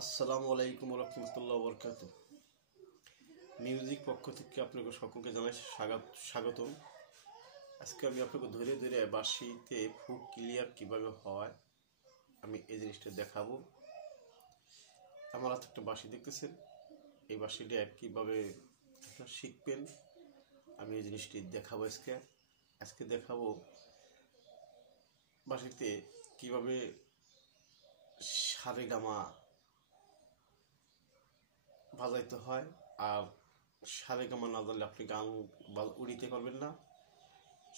আসসালামু আলাইকুম রহমতুল্লাহ বরকাত। মিউজিক পক্ষ থেকে আপনাকে সকলকে জানাই স্বাগতম। আজকে আমি আপনাকে ধরে ধরে বাঁশিতে ফুক ক্লিয়ার কিভাবে হয় আমি এই জিনিসটা দেখাবো। আমার হাতে একটা বাঁশি দেখতেছেন, এই বাঁশিটা কিভাবে আপনারা শিখবেন আমি এই জিনিসটি দেখাবো। আজকে দেখাবো বাঁশিতে কিভাবে সারেগামা বাজাইতে হয়। আর সারেগামা না জানলে আপনি গান উড়িতে পারবেন না।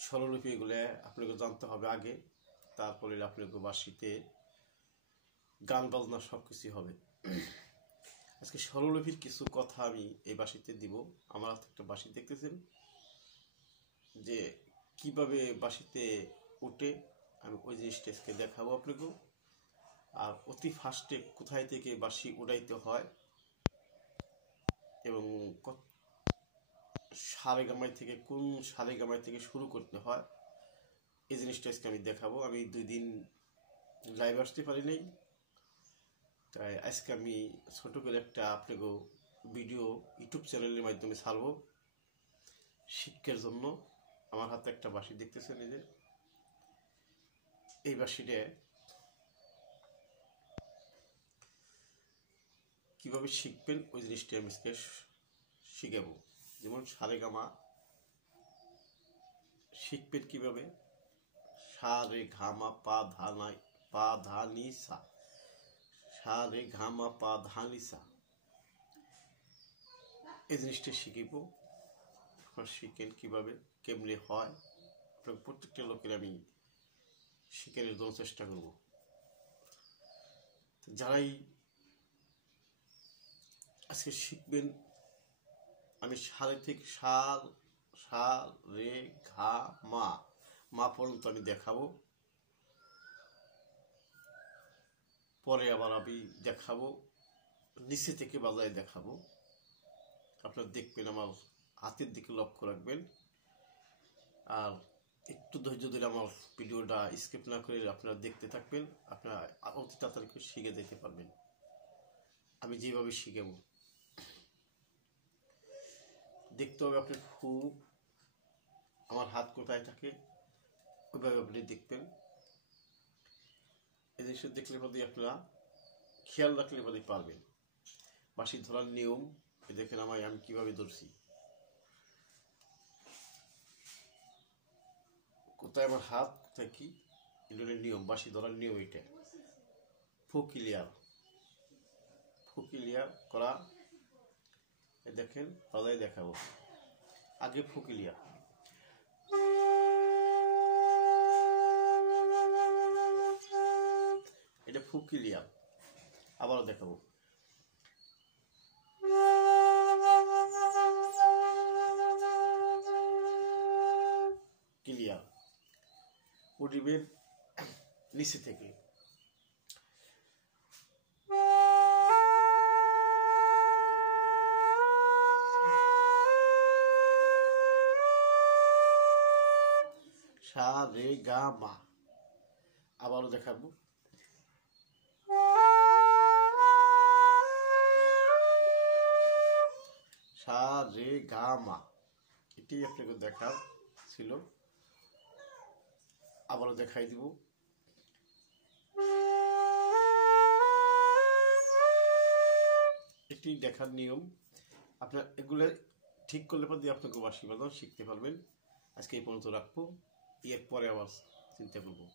স্বরলিপি এগুলো আপনাকে জানতে হবে আগে, তারপরে আপনাকে বাঁশিতে গান বাজনা সব কিছুই হবে। আজকে স্বরলিপির কিছু কথা আমি এই বাঁশিতে দিব। আমার হাতে একটা বাঁশি দেখতেছেন যে কিভাবে বাঁশিতে উঠে, আমি ওই জিনিসটা আজকে দেখাবো আপনাকে। আর অতি ফাস্টে কোথায় থেকে বাঁশি উড়াইতে হয় এবং সারেগামাই থেকে কোন সারেগামাই থেকে শুরু করতে হয় এই জিনিসটা আজকে আমি দেখাবো। আমি 2 দিন লাইভ আসতে পারি নাই, তাই আজকে আমি ছোট করে একটা আপনাকে ভিডিও ইউটিউব চ্যানেলের মাধ্যমে ছাড়বো শিক্ষার জন্য। আমার হাতে একটা বাঁশি দেখতেছেন, এই বাঁশিটা কিভাবে শিখবেন ওই জিনিসটা আমি আজকে শিখাবো। যেমন সারেগামা শিখবেন কিভাবে, সারে ঘামা পা ধা নি সা, সারে ঘামা পা ধা নি সা, এই জিনিসটা শিখিব। শিখেন কিভাবে কেমনে হয়, প্রত্যেকটা লোকের আমি শিখানোর জন্য চেষ্টা করব। যারাই আজকে শিখবেন, আমি সারে থেকে সা রে ঘা মা পর্যন্ত আমি দেখাবো। পরে আবার আমি দেখাবো নিচে থেকে বাজায় দেখাবো। আপনারা দেখবেন, আমার হাতের দিকে লক্ষ্য রাখবেন। আর একটু ধৈর্য ধরে আমার ভিডিওটা স্কিপ না করে আপনারা দেখতে থাকবেন। আপনারা অতি তাড়াতাড়ি করে শিখে যেতে পারবেন আমি যেভাবে শিখাবো। দেখতে হবে আপনার আমার হাত কোথায় থাকে, ওইভাবে আপনি দেখবেন। এই জিনিসটা দেখলে পরে আপনারা খেয়াল রাখলে পরে পারবেন। বাঁশি ধরার নিয়ম দেখেন আমি কিভাবে ধরছি, কোথায় আমার হাত কোথায় কি, এগুলোর নিয়ম, বাঁশি ধরার নিয়ম এটা। ফু ক্লিয়ার করা দেখেন, বাজায় দেখাবো। আগে ফু ক্লিয়ার, এটা ফু ক্লিয়ার। আবারও দেখাবো, ক্লিয়ার। উঠিবেন নিচে থেকে, সা রে গা মা। আবারও দেখাবো, সা রে গা মা। এটাই আপনাকে দেখার ছিল, আবারও দেখাই দিব। এটি দেখার নিয়ম। আপনার এগুলো ঠিক করলে পরে আপনাকে বাঁশি বাজানো শিখতে পারবেন। আজকে এই পর্যন্ত রাখবো, এর পরে আবার চিন্তা করবো।